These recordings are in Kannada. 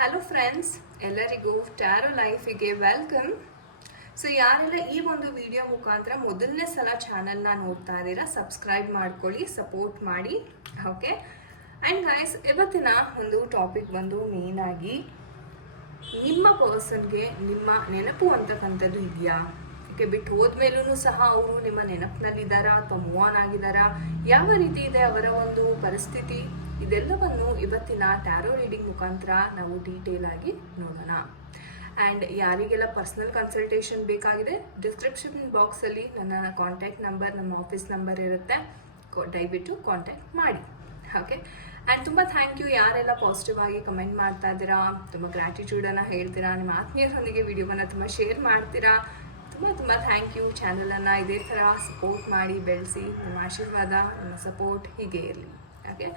ಹಲೋ ಫ್ರೆಂಡ್ಸ್ ಎಲ್ಲರಿಗೂ ಟ್ಯಾರೋ ಲೈಫಿಗೆ ವೆಲ್ಕಮ್ ಸೊ ಯಾರೆಲ್ಲ ಈ ಒಂದು ವಿಡಿಯೋ ಮುಖಾಂತರ ಮೊದಲನೇ ಸಲ ಚಾನಲ್ನ ನೋಡ್ತಾ ಇದ್ದೀರಾ ಸಬ್ಸ್ಕ್ರೈಬ್ ಮಾಡ್ಕೊಳ್ಳಿ ಸಪೋರ್ಟ್ ಮಾಡಿ. ಓಕೆ ಆ್ಯಂಡ್ ಗಾಯ್ಸ್ ಇವತ್ತಿನ ಒಂದು ಟಾಪಿಕ್ ಬಂದು ಮೇನ್ ಆಗಿ ನಿಮ್ಮ ಪರ್ಸನ್ಗೆ ನಿಮ್ಮ ನೆನಪು ಅಂತಕ್ಕಂಥದ್ದು ಇದೆಯಾ? ಓಕೆ ಬಿಟ್ಟು ಹೋದ್ಮೇಲೂ ಸಹ ಅವರು ನಿಮ್ಮ ನೆನಪಿನಲ್ಲಿದ್ದಾರಾ ಅಥವಾ ಮೂವ್ ಆನ್ ಆಗಿದ್ದಾರಾ? ಯಾವ ರೀತಿ ಇದೆ ಅವರ ಒಂದು ಪರಿಸ್ಥಿತಿ? ಇದೆಲ್ಲವನ್ನು ಇವತ್ತಿನ ಟ್ಯಾರೋ ರೀಡಿಂಗ್ ಮುಖಾಂತರ ನಾವು ಡೀಟೇಲ್ ಆಗಿ ನೋಡೋಣ. ಆ್ಯಂಡ್ ಯಾರಿಗೆಲ್ಲ ಪರ್ಸ್ನಲ್ ಕನ್ಸಲ್ಟೇಷನ್ ಬೇಕಾಗಿದೆ ಡಿಸ್ಕ್ರಿಪ್ಷನ್ ಬಾಕ್ಸಲ್ಲಿ ನನ್ನ ಕಾಂಟ್ಯಾಕ್ಟ್ ನಂಬರ್ ನಮ್ಮ ಆಫೀಸ್ ನಂಬರ್ ಇರುತ್ತೆ. ದಯವಿಟ್ಟು ಕಾಂಟ್ಯಾಕ್ಟ್ ಮಾಡಿ. ಓಕೆ ಆ್ಯಂಡ್ ತುಂಬ ಥ್ಯಾಂಕ್ ಯು ಯಾರೆಲ್ಲ ಪಾಸಿಟಿವ್ ಆಗಿ ಕಮೆಂಟ್ ಮಾಡ್ತಾ ಇದ್ದೀರಾ, ತುಂಬ ಗ್ರ್ಯಾಟಿಟ್ಯೂಡನ್ನು ಹೇಳ್ತೀರಾ, ನಿಮ್ಮ ಆತ್ಮೀಯರೊಂದಿಗೆ ವಿಡಿಯೋವನ್ನು ತುಂಬ ಶೇರ್ ಮಾಡ್ತೀರಾ, ತುಂಬ ತುಂಬ ಥ್ಯಾಂಕ್ ಯು ಚಾನಲನ್ನು ಇದೇ ಥರ ಸಪೋರ್ಟ್ ಮಾಡಿ, ಬೆಳೆಸಿ, ನಿಮ್ಮ ಆಶೀರ್ವಾದ, ನಿಮ್ಮ ಸಪೋರ್ಟ್ ಹೀಗೆ ಇರಲಿ. ಓಕೆ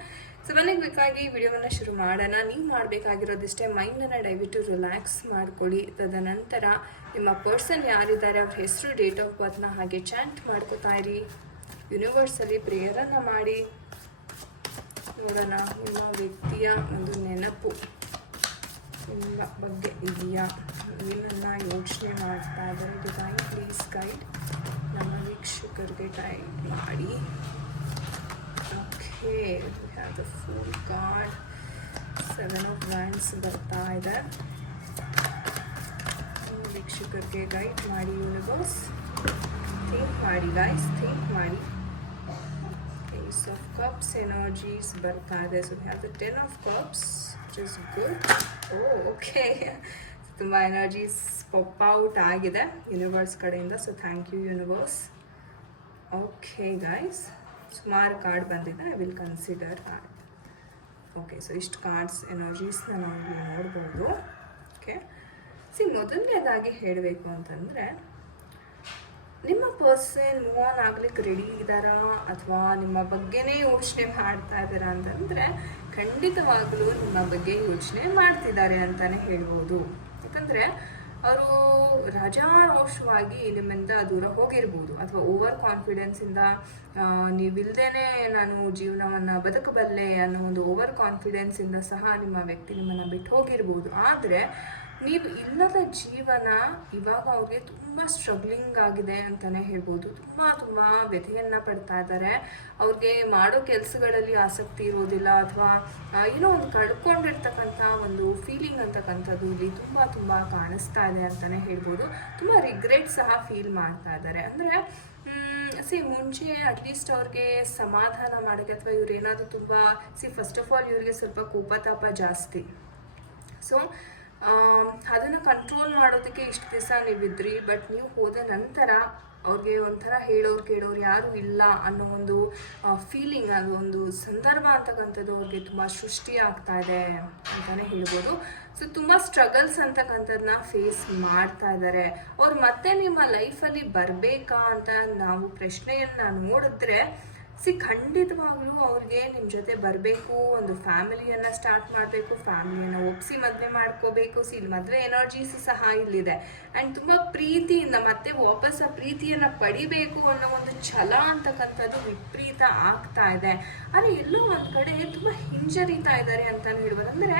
ಸೊ ನನಗೆ ಬೇಕಾಗಿ ವಿಡಿಯೋವನ್ನು ಶುರು ಮಾಡೋಣ. ನೀವು ಮಾಡಬೇಕಾಗಿರೋದಿಷ್ಟೇ ಮೈಂಡನ್ನು ದಯವಿಟ್ಟು ರಿಲ್ಯಾಕ್ಸ್ ಮಾಡ್ಕೊಳ್ಳಿ. ತದನಂತರ ನಿಮ್ಮ ಪರ್ಸನ್ ಯಾರಿದ್ದಾರೆ, ಅವ್ರ ಹೆಸರು ಡೇಟ್ ಆಫ್ ಬರ್ತ್ನ ಹಾಗೆ ಚಾಂಟ್ ಮಾಡ್ಕೋತಾ ಇರಿ. ಯೂನಿವರ್ಸಲ್ಲಿ ಪ್ರೇಯರನ್ನು ಮಾಡಿ. ನೋಡೋಣ, ನಿಮ್ಮ ವ್ಯಕ್ತಿಯ ಒಂದು ನೆನಪು ನಿಮ್ಮ ಬಗ್ಗೆ ಇದೆಯಾ? ಏನನ್ನು ಯೋಚನೆ ಮಾಡ್ತಾ ಇದ್ದಾರೆ? ಪ್ಲೀಸ್ ಗೈಡ್ ನಮ್ಮ ವೀಕ್ಷಕರಿಗೆ ಟೈಪ್ ಮಾಡಿ. Okay have the full card. Seven of Wands ಬರ್ತಾ ಇದೆ. ವೀಕ್ಷಕರಿಗೆ ಗೈಡ್ ಮಾಡಿ ಯೂನಿವರ್ಸ್ ಥಿಂಕ್ ಮಾಡಿ ಗೈಸ್ ಥಿಂಕ್ ಮಾಡಿ. ಏಸ್ ಆಫ್ ಕಪ್ಸ್ ಎನರ್ಜೀಸ್ ಬರ್ತಾ ಇದೆ. So have the ten of cups which is good oh okay ತುಂಬ ಎನರ್ಜೀಸ್ ಪಾಪ್ ಔಟ್ ಆಗಿದೆ ಯೂನಿವರ್ಸ್ ಕಡೆಯಿಂದ. So thank you universe okay guys ಸುಮಾರು ಕಾರ್ಡ್ ಬಂದಿದೆ I will consider card okay so ಇಷ್ಟು ಕಾರ್ಡ್ಸ್ ಎನರ್ಜೀಸ್ನ ನಾವು ನೋಡ್ಬೋದು. ಓಕೆ ಸಿ ಮೊದಲನೇದಾಗಿ ಹೇಳಬೇಕು ಅಂತಂದರೆ, ನಿಮ್ಮ ಪರ್ಸನ್ ಮೂವ್ ಆನ್ ಆಗ್ಲಿಕ್ಕೆ ರೆಡಿ ಇದ್ದಾರಾ ಅಥವಾ ನಿಮ್ಮ ಬಗ್ಗೆನೇ ಯೋಚನೆ ಮಾಡ್ತಾ ಇದ್ದೀರಾ ಅಂತಂದರೆ, ಖಂಡಿತವಾಗಲೂ ನಿಮ್ಮ ಬಗ್ಗೆ ಯೋಚನೆ ಮಾಡ್ತಿದ್ದಾರೆ ಅಂತಲೇ ಹೇಳ್ಬೋದು. ಯಾಕಂದರೆ ಅವರು ರಾಜಾರೋಷವಾಗಿ ನಿಮ್ಮಿಂದ ದೂರ ಹೋಗಿರ್ಬೋದು ಅಥವಾ ಓವರ್ ಕಾನ್ಫಿಡೆನ್ಸಿಂದ ನೀವಿಲ್ದೇನೆ ನಾನು ಜೀವನವನ್ನು ಬದುಕಬಲ್ಲೆ ಅನ್ನೋ ಒಂದು ಓವರ್ ಕಾನ್ಫಿಡೆನ್ಸಿಂದ ಸಹ ನಿಮ್ಮ ವ್ಯಕ್ತಿ ನಿಮ್ಮನ್ನು ಬಿಟ್ಟು ಹೋಗಿರ್ಬೋದು. ಆದರೆ ನೀವು ಇಲ್ಲದ ಜೀವನ ಇವಾಗ ಅವ್ರಿಗೆ ತುಂಬ ಸ್ಟ್ರಗ್ಲಿಂಗ್ ಆಗಿದೆ ಅಂತಲೇ ಹೇಳ್ಬೋದು. ತುಂಬ ತುಂಬ ವ್ಯಥೆಯನ್ನು ಪಡ್ತಾ ಇದ್ದಾರೆ. ಅವ್ರಿಗೆ ಮಾಡೋ ಕೆಲಸಗಳಲ್ಲಿ ಆಸಕ್ತಿ ಇರೋದಿಲ್ಲ ಅಥವಾ ಏನೋ ಒಂದು ಕಳ್ಕೊಂಡಿರ್ತಕ್ಕಂಥ ಒಂದು ಫೀಲಿಂಗ್ ಅಂತಕ್ಕಂಥದ್ದು ಇಲ್ಲಿ ತುಂಬ ತುಂಬ ಕಾಣಿಸ್ತಾ ಇದೆ ಅಂತಲೇ ಹೇಳ್ಬೋದು. ತುಂಬ ರಿಗ್ರೆಟ್ ಸಹ ಫೀಲ್ ಮಾಡ್ತಾ ಇದ್ದಾರೆ. ಅಂದರೆ ಸಿ ಮುಂಚೆ ಅಟ್ಲೀಸ್ಟ್ ಅವ್ರಿಗೆ ಸಮಾಧಾನ ಮಾಡೋಕ್ಕೆ ಅಥವಾ ಇವ್ರು ಏನಾದರೂ ತುಂಬ ಸಿ ಫಸ್ಟ್ ಆಫ್ ಆಲ್ ಇವರಿಗೆ ಸ್ವಲ್ಪ ಕೋಪತಾಪ ಜಾಸ್ತಿ. ಸೊ ಅದನ್ನು ಕಂಟ್ರೋಲ್ ಮಾಡೋದಕ್ಕೆ ಇಷ್ಟು ದಿವಸ ನೀವಿದ್ರಿ ಬಟ್ ನೀವು ಹೋದ ನಂತರ ಅವ್ರಿಗೆ ಒಂಥರ ಹೇಳೋರು ಕೇಳೋರು ಯಾರೂ ಇಲ್ಲ ಅನ್ನೋ ಒಂದು ಫೀಲಿಂಗ್ ಅದು ಒಂದು ಸಂದರ್ಭ ಅಂತಕ್ಕಂಥದ್ದು ಅವ್ರಿಗೆ ತುಂಬ ಸೃಷ್ಟಿ ಆಗ್ತಾ ಇದೆ ಅಂತಲೇ ಹೇಳ್ಬೋದು. ಸೊ ತುಂಬ ಸ್ಟ್ರಗಲ್ಸ್ ಅಂತಕ್ಕಂಥದ್ದನ್ನ ಫೇಸ್ ಮಾಡ್ತಾ ಇದ್ದಾರೆ ಅವ್ರು ಮತ್ತೆ ನಿಮ್ಮ ಲೈಫಲ್ಲಿ ಬರಬೇಕಾ ಅಂತ ನಾವು ಪ್ರಶ್ನೆಯನ್ನು ನೋಡಿದ್ರೆ ಸಿ, ಖಂಡಿತವಾಗ್ಲೂ ಅವ್ರಿಗೆ ನಿಮ್ಮ ಜೊತೆ ಬರಬೇಕು, ಒಂದು ಫ್ಯಾಮಿಲಿಯನ್ನು ಸ್ಟಾರ್ಟ್ ಮಾಡಬೇಕು, ಫ್ಯಾಮಿಲಿಯನ್ನು ಒಪ್ಸಿ ಮದುವೆ ಮಾಡ್ಕೋಬೇಕು ಸಿ ಇಲ್ಲಿ ಮದುವೆ ಎನರ್ಜೀಸ್ ಸಹ ಇಲ್ಲಿದೆ. ಆ್ಯಂಡ್ ತುಂಬ ಪ್ರೀತಿಯಿಂದ ಮತ್ತೆ ವಾಪಸ್ ಆ ಪ್ರೀತಿಯನ್ನು ಪಡಿಬೇಕು ಅನ್ನೋ ಒಂದು ಛಲ ಅಂತಕ್ಕಂಥದ್ದು ವಿಪರೀತ ಆಗ್ತಾ ಇದೆ. ಆದರೆ ಎಲ್ಲೋ ಒಂದು ಕಡೆ ತುಂಬ ಹಿಂಜರಿತಾ ಇದ್ದಾರೆ ಅಂತಲೇ ಹೇಳ್ಬೋದು. ಅಂದರೆ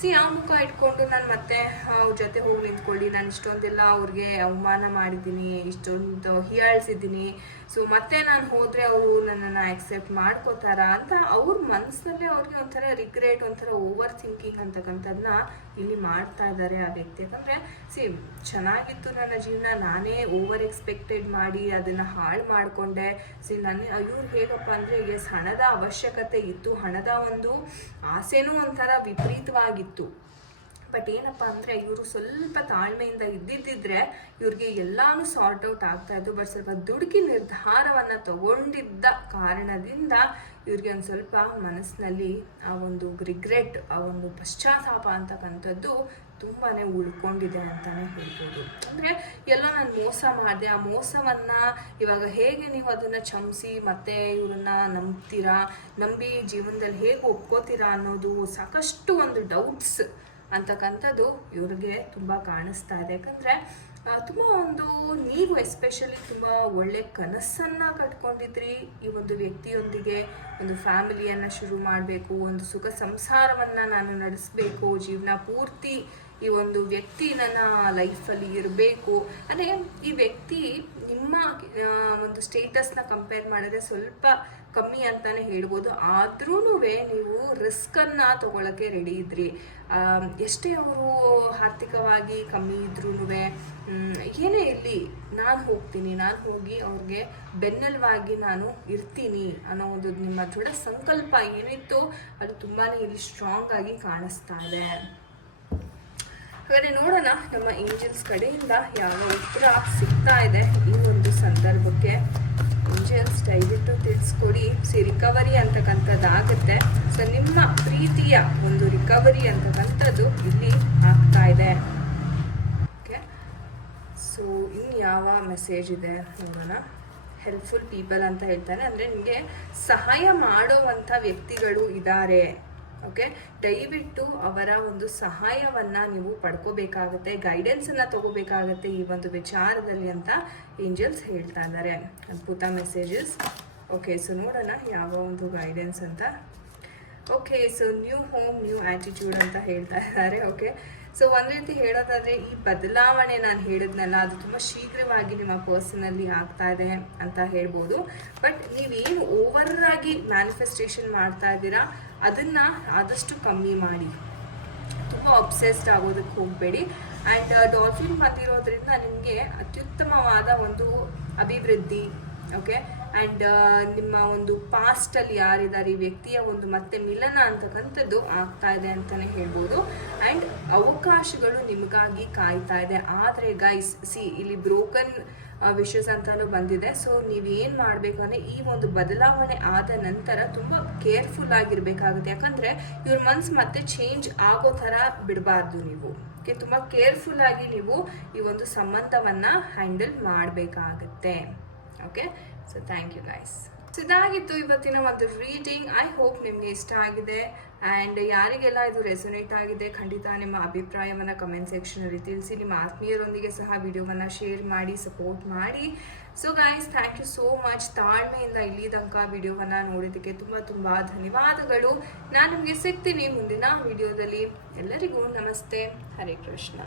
ಸಿ, ಆ ಮುಖ ಇಟ್ಕೊಂಡು ನಾನು ಮತ್ತೆ ಅವ್ರ ಜೊತೆ ಹೋಗಿ ನಿಂತ್ಕೊಳ್ಳಿ. ನಾನು ಇಷ್ಟೊಂದೆಲ್ಲ ಅವ್ರಿಗೆ ಅವಮಾನ ಮಾಡಿದ್ದೀನಿ, ಇಷ್ಟೊಂದು ಹೀಯಾಳಿಸಿದ್ದೀನಿ. ಸೊ ಮತ್ತೆ ನಾನು ಹೋದರೆ ಅವರು ನನ್ನನ್ನು ಆಕ್ಸೆಪ್ಟ್ ಮಾಡ್ಕೋತಾರ ಅಂತ ಅವ್ರ ಮನಸ್ಸಲ್ಲೇ ಅವ್ರಿಗೆ ಒಂಥರ ರಿಗ್ರೆಟ್ ಒಂಥರ ಓವರ್ ಥಿಂಕಿಂಗ್ ಅಂತಕ್ಕಂಥದ್ದನ್ನ ಇಲ್ಲಿ ಮಾಡ್ತಾ ಇದ್ದಾರೆ ಆ ವ್ಯಕ್ತಿ. ಯಾಕಂದರೆ ಸಿ ಚೆನ್ನಾಗಿತ್ತು ನನ್ನ ಜೀವನ, ನಾನೇ ಓವರ್ ಎಕ್ಸ್ಪೆಕ್ಟೆಡ್ ಮಾಡಿ ಅದನ್ನು ಹಾಳು ಮಾಡಿಕೊಂಡೆ. ಸಿ ನನ್ನ ಇವ್ರು ಹೇಗಪ್ಪ ಅಂದರೆ ಎಸ್ ಹಣದ ಅವಶ್ಯಕತೆ ಇತ್ತು. ಹಣದ ಒಂದು ಆಸೆನೂ ಒಂಥರ ವಿಪರೀತವಾಗಿತ್ತು. ಬಟ್ ಏನಪ್ಪ ಅಂದರೆ ಇವರು ಸ್ವಲ್ಪ ತಾಳ್ಮೆಯಿಂದ ಇದ್ದಿದ್ದಿದ್ರೆ ಇವ್ರಿಗೆ ಎಲ್ಲಾನು ಸಾರ್ಟ್ ಔಟ್ ಆಗ್ತಾ ಇದ್ದು ಬಟ್ ಸ್ವಲ್ಪ ದುಡುಕಿ ನಿರ್ಧಾರವನ್ನು ತಗೊಂಡಿದ್ದ ಕಾರಣದಿಂದ ಇವ್ರಿಗೆ ಒಂದು ಸ್ವಲ್ಪ ಮನಸ್ಸಿನಲ್ಲಿ ಆ ಒಂದು ರಿಗ್ರೆಟ್ ಆ ಒಂದು ಪಶ್ಚಾತ್ತಾಪ ಅಂತಕ್ಕಂಥದ್ದು ತುಂಬಾ ಉಳ್ಕೊಂಡಿದೆ ಅಂತಲೇ ಹೇಳ್ಬೋದು. ಅಂದರೆ ಎಲ್ಲೋ ನಾನು ಮೋಸ ಮಾಡಿದೆ, ಆ ಮೋಸವನ್ನು ಇವಾಗ ಹೇಗೆ ನೀವು ಅದನ್ನು ಚಮಿಸಿ ಮತ್ತೆ ಇವರನ್ನ ನಂಬ್ತೀರಾ, ನಂಬಿ ಜೀವನದಲ್ಲಿ ಹೇಗೆ ಒಪ್ಕೋತೀರಾ ಅನ್ನೋದು ಸಾಕಷ್ಟು ಒಂದು ಡೌಟ್ಸ್ ಅಂತಕ್ಕಂಥದ್ದು ಇವ್ರಿಗೆ ತುಂಬ ಕಾಣಿಸ್ತಾ ಇದೆ. ಯಾಕಂದರೆ ತುಂಬ ಒಂದು ನೀವು ಎಸ್ಪೆಷಲಿ ತುಂಬ ಒಳ್ಳೆ ಕನಸನ್ನು ಕಟ್ಕೊಂಡಿದ್ರಿ. ಈ ಒಂದು ವ್ಯಕ್ತಿಯೊಂದಿಗೆ ಒಂದು ಫ್ಯಾಮಿಲಿಯನ್ನು ಶುರು ಮಾಡಬೇಕು, ಒಂದು ಸುಖ ಸಂಸಾರವನ್ನು ನಾನು ನಡೆಸಬೇಕು, ಜೀವನ ಪೂರ್ತಿ ಈ ಒಂದು ವ್ಯಕ್ತಿ ನನ್ನ ಲೈಫಲ್ಲಿ ಇರಬೇಕು. ಅಂದರೆ ಈ ವ್ಯಕ್ತಿ ನಿಮ್ಮ ಒಂದು ಸ್ಟೇಟಸ್ನ ಕಂಪೇರ್ ಮಾಡಿದ್ರೆ ಸ್ವಲ್ಪ ಕಮ್ಮಿ ಅಂತಾನೆ ಹೇಳ್ಬೋದು. ಆದ್ರೂ ನೀವು ರಿಸ್ಕನ್ನು ತಗೊಳಕ್ಕೆ ರೆಡಿ ಇದ್ರಿ. ಎಷ್ಟೇ ಅವರು ಆರ್ಥಿಕವಾಗಿ ಕಮ್ಮಿ ಇದ್ರೂ ಏನೇ ಇರಲಿ, ನಾನು ಹೋಗ್ತೀನಿ, ನಾನು ಹೋಗಿ ಅವ್ರಿಗೆ ಬೆನ್ನೆಲುವಾಗಿ ನಾನು ಇರ್ತೀನಿ ಅನ್ನೋ ಒಂದು ನಿಮ್ಮ ದೃಢ ಸಂಕಲ್ಪ ಏನಿತ್ತು ಅದು ತುಂಬಾ ಇಲ್ಲಿ ಸ್ಟ್ರಾಂಗ್ ಆಗಿ ಕಾಣಿಸ್ತಾ ಇದೆ. ಹಾಗಾದ್ರೆ ನೋಡೋಣ ನಮ್ಮ ಏಂಜಲ್ಸ್ ಕಡೆಯಿಂದ ಯಾವ ಉತ್ತರ ಸಿಗ್ತಾ ಇದೆ ಈ ಒಂದು ಸಂದರ್ಭಕ್ಕೆ. ಏಂಜಲ್ಸ್ ದಯವಿಟ್ಟು ತಿಳಿಸ್ಕೊಡಿ. ಸಿ ರಿಕವರಿ ಅಂತಕ್ಕಂಥದ್ದಾಗುತ್ತೆ ಸೊ ನಿಮ್ಮ ಪ್ರೀತಿಯ ಒಂದು ರಿಕವರಿ ಅಂತಕ್ಕಂಥದ್ದು ಇಲ್ಲಿ ಆಗ್ತಾ ಇದೆ. ಓಕೆ ಸೊ ಇನ್ನು ಯಾವ ಮೆಸೇಜ್ ಇದೆ ನೋಡೋಣ. ಹೆಲ್ಪ್ಫುಲ್ ಪೀಪಲ್ ಅಂತ ಹೇಳ್ತಾರೆ ಅಂದರೆ ನಿಮಗೆ ಸಹಾಯ ಮಾಡುವಂಥ ವ್ಯಕ್ತಿಗಳು ಇದ್ದಾರೆ ಓಕೆ ದಯವಿಟ್ಟು ಅವರ ಒಂದು ಸಹಾಯವನ್ನು ನೀವು ಪಡ್ಕೋಬೇಕಾಗತ್ತೆ ಗೈಡೆನ್ಸನ್ನು ತಗೋಬೇಕಾಗತ್ತೆ ಈ ಒಂದು ವಿಚಾರದಲ್ಲಿ ಅಂತ ಏಂಜಲ್ಸ್ ಹೇಳ್ತಾ ಇದ್ದಾರೆ. ಅದ್ಭುತ ಮೆಸೇಜಸ್ ಓಕೆ ಸೊ ನೋಡೋಣ ಯಾವ ಒಂದು ಗೈಡೆನ್ಸ್ ಅಂತ. Okay so new home new attitude ಅಂತ ಹೇಳ್ತಾ ಇದ್ದಾರೆ. ಓಕೆ ಸೊ ಒಂದು ರೀತಿ ಹೇಳೋದಾದ್ರೆ, ಈ ಬದಲಾವಣೆ ನಾನು ಹೇಳಿದ್ನಲ್ಲ, ಅದು ತುಂಬ ಶೀಘ್ರವಾಗಿ ನಿಮ್ಮ ಪರ್ಸನಲ್ಲಿ ಆಗ್ತಾ ಇದೆ ಅಂತ ಹೇಳ್ಬೋದು. ಬಟ್ ನೀವೇನು ಓವರ್ ಆಗಿ ಮ್ಯಾನಿಫೆಸ್ಟೇಷನ್ ಮಾಡ್ತಾ ಇದ್ದೀರಾ, ಅದನ್ನ ಆದಷ್ಟು ಕಮ್ಮಿ ಮಾಡಿ. ತುಂಬ ಅಬ್ಸೆಸ್ಡ್ ಆಗೋದಕ್ಕೆ ಹೋಗಬೇಡಿ. ಆ್ಯಂಡ್ ಡಾಲ್ಫಿನ್ ಬಂದಿರೋದ್ರಿಂದ ನಿಮಗೆ ಅತ್ಯುತ್ತಮವಾದ ಒಂದು ಅಭಿವೃದ್ಧಿ ಓಕೆ ಆ್ಯಂಡ್ ನಿಮ್ಮ ಒಂದು ಪಾಸ್ಟಲ್ಲಿ ಯಾರಿದ್ದಾರೆ, ಈ ವ್ಯಕ್ತಿಯ ಒಂದು ಮತ್ತೆ ಮಿಲನ ಅಂತಕ್ಕಂಥದ್ದು ಆಗ್ತಾ ಇದೆ ಅಂತಲೇ ಹೇಳ್ಬೋದು. ಆ್ಯಂಡ್ ಅವಕಾಶಗಳು ನಿಮಗಾಗಿ ಕಾಯ್ತಾ ಇದೆ. ಆದರೆ ಗೈಸ್ ಸಿ ಇಲ್ಲಿ ಬ್ರೋಕನ್ ವಿಷಸ್ ಅಂತಲೂ ಬಂದಿದೆ. ಸೊ ನೀವೇನು ಮಾಡಬೇಕು ಅಂದರೆ, ಈ ಒಂದು ಬದಲಾವಣೆ ಆದ ನಂತರ ತುಂಬ ಕೇರ್ಫುಲ್ ಆಗಿರಬೇಕಾಗುತ್ತೆ. ಯಾಕಂದರೆ, ಇವ್ರ ಮನ್ಸು ಮತ್ತೆ ಚೇಂಜ್ ಆಗೋ ಥರ ಬಿಡಬಾರ್ದು ನೀವು. ಓಕೆ ತುಂಬ ಕೇರ್ಫುಲ್ ಆಗಿ ನೀವು ಈ ಒಂದು ಸಂಬಂಧವನ್ನು ಹ್ಯಾಂಡಲ್ ಮಾಡಬೇಕಾಗತ್ತೆ. Okay so thank you guys so ಇದಾಗಿತ್ತು ಇವತ್ತಿನ ಒಂದು ರೀಡಿಂಗ್ ಐ ಹೋಪ್ ನಿಮಗೆ ಇಷ್ಟ ಆಗಿದೆ. ಆ್ಯಂಡ್ ಯಾರಿಗೆಲ್ಲ ಇದು ರೆಸೊನೇಟ್ ಆಗಿದೆ, ಖಂಡಿತ ನಿಮ್ಮ ಅಭಿಪ್ರಾಯವನ್ನು ಕಮೆಂಟ್ ಸೆಕ್ಷನಲ್ಲಿ ತಿಳಿಸಿ, ನಿಮ್ಮ ಆತ್ಮೀಯರೊಂದಿಗೆ ಸಹ ವಿಡಿಯೋವನ್ನು ಶೇರ್ ಮಾಡಿ ಸಪೋರ್ಟ್ ಮಾಡಿ. So guys thank you so much ತಾಳ್ಮೆಯಿಂದ ಇಲ್ಲಿ ತನಕ ವಿಡಿಯೋವನ್ನು ನೋಡಿದ್ದಕ್ಕೆ ತುಂಬ ತುಂಬ ಧನ್ಯವಾದಗಳು. ನಾನು ನಿಮಗೆ ಸಿಗ್ತೀನಿ ಮುಂದಿನ ವಿಡಿಯೋದಲ್ಲಿ ಎಲ್ಲರಿಗೂ ನಮಸ್ತೆ. ಹರೇ ಕೃಷ್ಣ.